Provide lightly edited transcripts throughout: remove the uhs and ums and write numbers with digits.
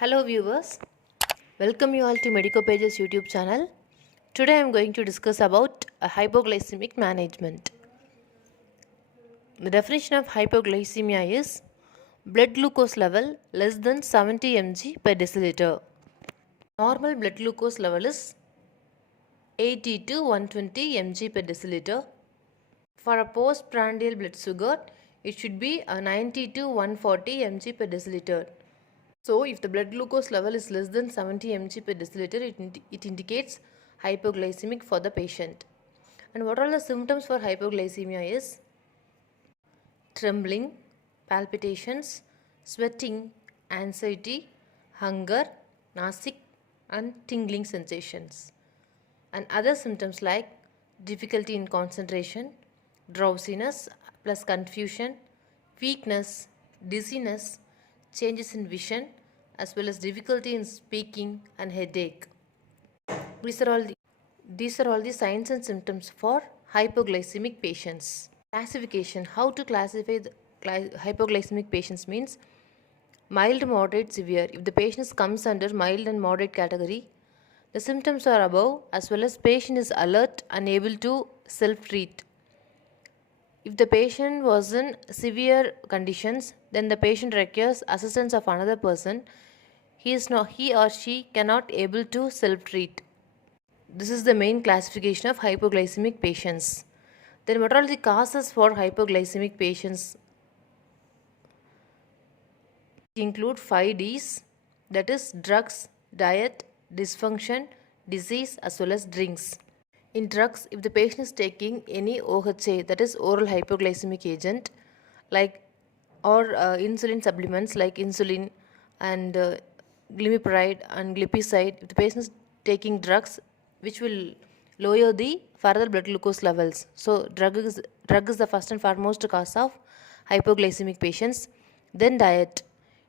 Hello viewers, welcome you all to Medicopages YouTube channel. Today I am going to discuss about hypoglycemic management. The definition of hypoglycemia is blood glucose level less than 70 mg per deciliter. Normal blood glucose level is 80 to 120 mg per deciliter. For a postprandial blood sugar, it should be 90 to 140 mg per deciliter. So, if the blood glucose level is less than 70 mg per deciliter, it indicates hypoglycemic for the patient. And what are the symptoms for hypoglycemia is trembling, palpitations, sweating, anxiety, hunger, nausea and tingling sensations. And other symptoms like difficulty in concentration, drowsiness plus confusion, weakness, dizziness, changes in vision, as well as difficulty in speaking and headache. These are all the signs and symptoms for hypoglycemic patients. Classification. How to classify the hypoglycemic patients means mild, moderate, severe. If the patient comes under mild and moderate category, the symptoms are above, as well as patient is alert and able to self-treat. If the patient was in severe conditions, then the patient requires assistance of another person. He or she cannot able to self-treat. This is the main classification of hypoglycemic patients. Then what are the causes for hypoglycemic patients? It include 5 Ds, that is drugs, diet, dysfunction, disease as well as drinks. In drugs, if the patient is taking any OHA, that is oral hypoglycemic agent, like or insulin supplements like insulin and glimepiride and glipizide, if the patient is taking drugs which will lower the further blood glucose levels. So drug is the first and foremost cause of hypoglycemic patients. Then diet.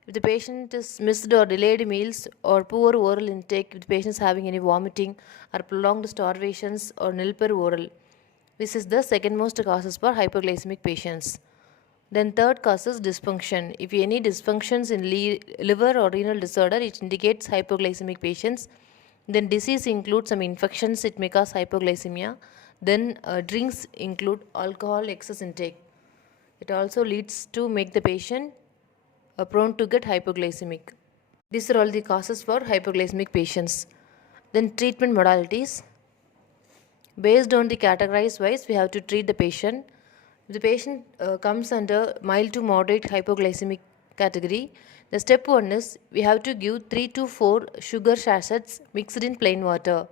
If the patient is missed or delayed meals or poor oral intake, if the patient is having any vomiting or prolonged starvations or nil per oral, this is the second most causes for hypoglycemic patients. Then third cause is dysfunction. If any dysfunctions in liver or renal disorder, it indicates hypoglycemic patients. Then disease includes some infections, it may cause hypoglycemia. Then drinks include alcohol excess intake. It also leads to make the patient prone to get hypoglycemic. These are all the causes for hypoglycemic patients. Then treatment modalities. Based on the categories wise, we have to treat the patient. If the patient comes under mild to moderate hypoglycemic category, the step 1 is we have to give 3 to 4 sugar sachets mixed in plain water.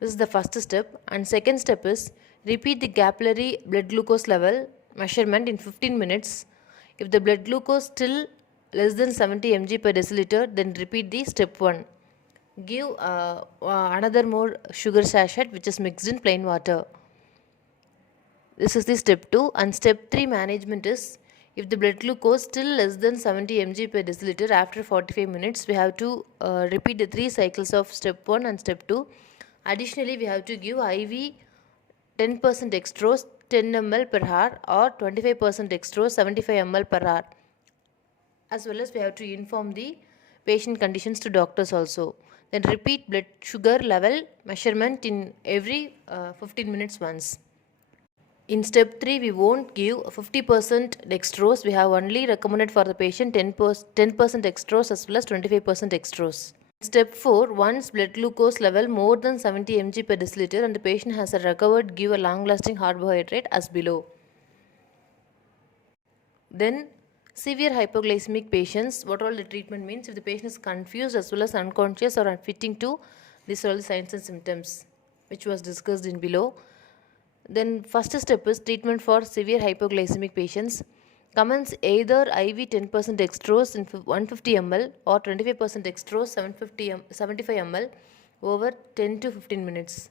This is the first step. And second step is repeat the capillary blood glucose level measurement in 15 minutes. If the blood glucose still less than 70 mg per deciliter, then repeat the step 1. Give another more sugar sachet which is mixed in plain water. This is the step 2. And step 3 management is if the blood glucose still less than 70 mg per deciliter after 45 minutes, we have to repeat the 3 cycles of step 1 and step 2. Additionally, we have to give IV 10% dextrose 10 ml per hour or 25% dextrose 75 ml per hour. As well as we have to inform the patient conditions to doctors also. Then repeat blood sugar level measurement in every 15 minutes once. In step 3, we won't give 50% dextrose. We have only recommended for the patient 10% dextrose as well as 25% dextrose. Step 4, once blood glucose level more than 70 mg per deciliter and the patient has recovered, give a long-lasting carbohydrate as below. Then severe hypoglycemic patients, what all the treatment means? If the patient is confused as well as unconscious or unfitting to, these are all the signs and symptoms which was discussed in below. Then first step is treatment for severe hypoglycemic patients. Commence either IV 10% dextrose in 150 ml or 25% dextrose 75 ml over 10 to 15 minutes,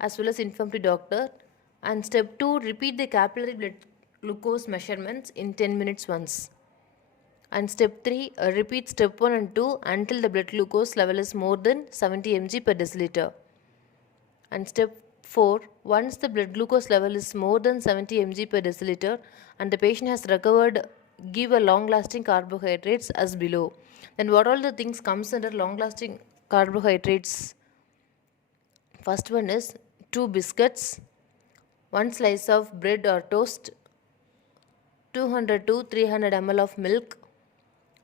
as well as inform the doctor. And step 2, repeat the capillary blood glucose measurements in 10 minutes once. And step 3, repeat step 1 and 2 until the blood glucose level is more than 70 mg per deciliter. And step 4, once the blood glucose level is more than 70 mg per deciliter and the patient has recovered, give a long lasting carbohydrates as below. Then what all the things comes under long lasting carbohydrates? First one is 2 biscuits, 1 slice of bread or toast, 200 to 300 ml of milk.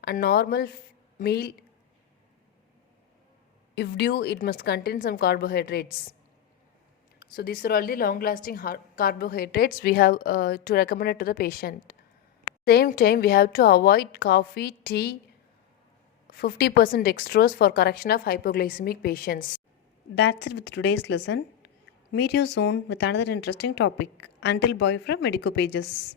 A normal meal, if due, it must contain some carbohydrates. So these are all the long lasting carbohydrates we have to recommend it to the patient. Same time, we have to avoid coffee, tea, 50% dextrose for correction of hypoglycemic patients. That's it with today's lesson. Meet you soon with another interesting topic. Until bye from Medicopages.